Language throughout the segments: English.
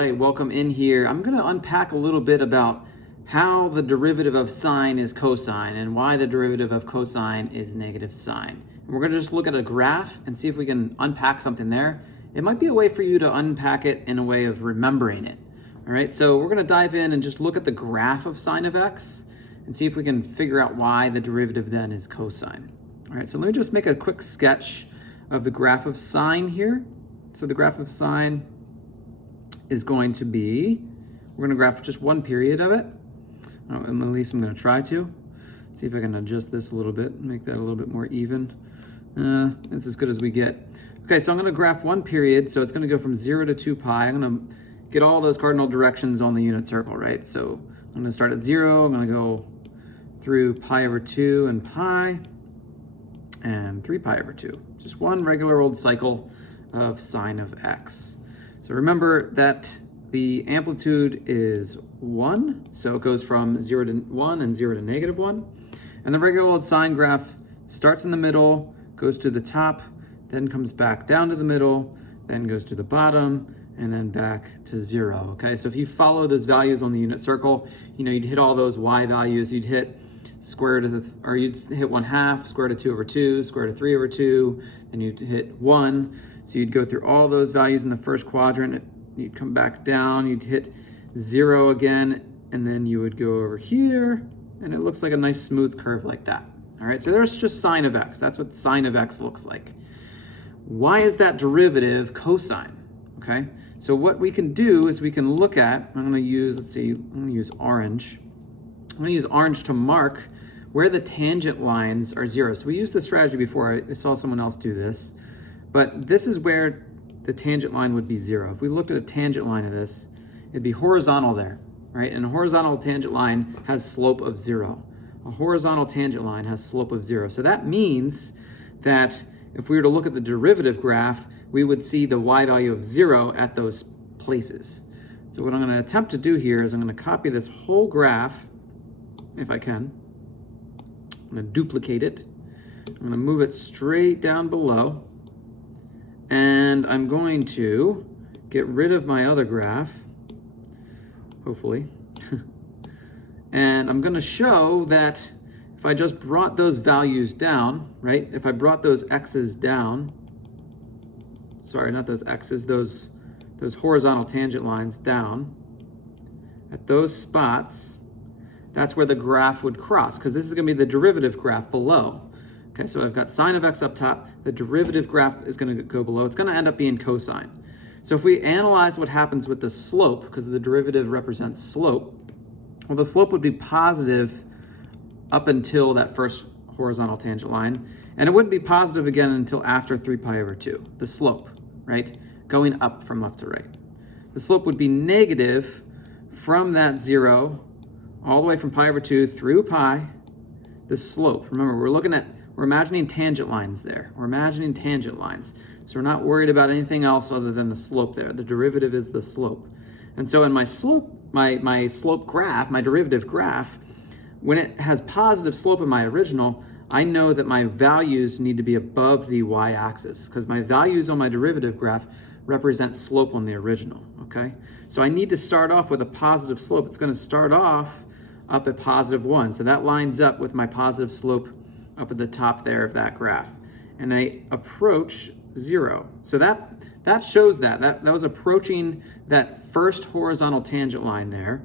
right, welcome in here. I'm going to unpack a little bit about how the derivative of sine is cosine and why the derivative of cosine is negative sine. And we're going to just look at a graph and see if we can unpack something there. It might be a way for you to unpack it in a way of remembering it. All right, so we're going to dive in and just look at the graph of sine of x and see if we can figure out why the derivative then is cosine. All right, so let me just make a quick sketch of the graph of sine here. So the graph of sine is going to be, we're going to graph just one period of it. At least I'm going to try to. See if I can adjust this a little bit, make that a little bit more even. It's as good as we get. Okay, so I'm going to graph one period, so it's going to go from 0 to 2 pi. I'm going to get all those cardinal directions on the unit circle, right? So I'm going to start at 0, I'm going to go through pi over 2 and pi, and 3 pi over 2. Just one regular old cycle of sine of x. So remember that the amplitude is 1, so it goes from 0 to 1 and 0 to negative 1. And the regular old sine graph starts in the middle, goes to the top, then comes back down to the middle, then goes to the bottom, and then back to 0. Okay, so if you follow those values on the unit circle, you'd hit all those y values. You'd hit square root of or you'd hit 1/2, square root of 2 over 2, square root of 3 over 2, then you'd hit 1. So you'd go through all those values in the first quadrant, you'd come back down, you'd hit 0 again, and then you would go over here, and it looks like a nice smooth curve like that. All right, so there's just sine of x. That's what sine of x looks like. Why is that derivative cosine? Okay, so what we can do is we can look at, I'm gonna use, I'm gonna use orange. I'm gonna use orange to mark where the tangent lines are 0. So we used this strategy before. I saw someone else do this. But this is where the tangent line would be 0. If we looked at a tangent line of this, it'd be horizontal there, right? And a horizontal tangent line has slope of 0. A horizontal tangent line has slope of 0. So that means that if we were to look at the derivative graph, we would see the y value of 0 at those places. So what I'm going to attempt to do here is I'm going to copy this whole graph, if I can. I'm going to duplicate it. I'm going to move it straight down below. And I'm going to get rid of my other graph, hopefully. And I'm going to show that if I just brought those values down, right? If I brought those x's down, sorry, not those x's, those horizontal tangent lines down, at those spots, that's where the graph would cross, because this is going to be the derivative graph below. Okay, so I've got sine of x up top, the derivative graph is going to go below. It's going to end up being cosine. So if we analyze what happens with the slope, because the derivative represents slope, well, the slope would be positive up until that first horizontal tangent line, and it wouldn't be positive again until after 3 pi over 2, the slope, right? Going up from left to right. The slope would be negative from that 0 all the way from pi over 2 through pi, the slope. Remember, we're imagining tangent lines there. We're imagining tangent lines. So we're not worried about anything else other than the slope there. The derivative is the slope. And so in my slope, my slope graph, my derivative graph, when it has positive slope in my original, I know that my values need to be above the y-axis because my values on my derivative graph represent slope on the original, okay? So I need to start off with a positive slope. It's going to start off up at positive 1. So that lines up with my positive slope up at the top there of that graph. And I approach 0. So that shows that was approaching that first horizontal tangent line there.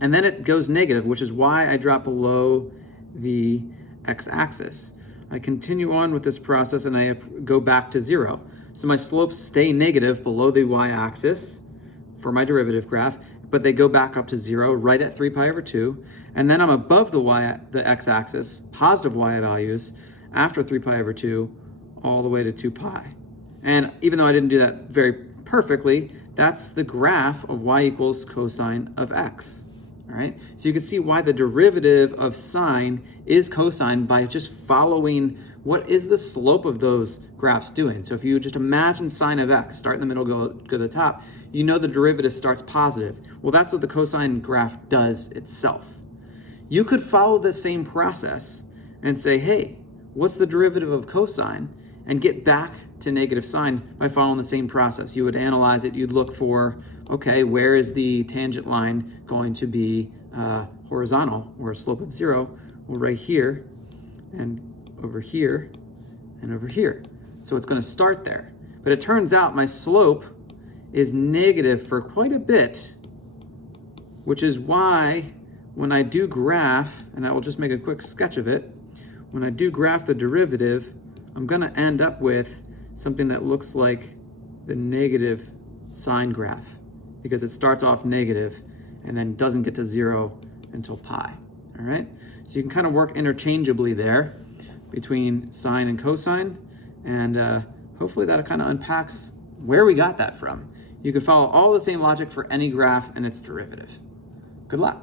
And then it goes negative, which is why I drop below the x-axis. I continue on with this process and I go back to 0. So my slopes stay negative below the y-axis for my derivative graph, but they go back up to 0 right at 3 pi over 2. And then I'm above the x-axis, positive y values, after 3 pi over 2, all the way to 2 pi. And even though I didn't do that very perfectly, that's the graph of y equals cosine of x. All right, so you can see why the derivative of sine is cosine by just following what is the slope of those graphs doing. So if you just imagine sine of x, start in the middle, go to the top, you know the derivative starts positive. Well, that's what the cosine graph does itself. You could follow the same process and say, hey, what's the derivative of cosine? And get back to negative sine by following the same process. You would analyze it, you'd look for, okay, where is the tangent line going to be horizontal, or a slope of 0? Well, right here, and over here, and over here. So it's going to start there. But it turns out my slope is negative for quite a bit, which is why when I do graph, and I will just make a quick sketch of it, when I do graph the derivative, I'm going to end up with something that looks like the negative sine graph, because it starts off negative and then doesn't get to 0 until pi. All right? So you can kind of work interchangeably there between sine and cosine, and hopefully that kind of unpacks where we got that from. You can follow all the same logic for any graph and its derivative. Good luck.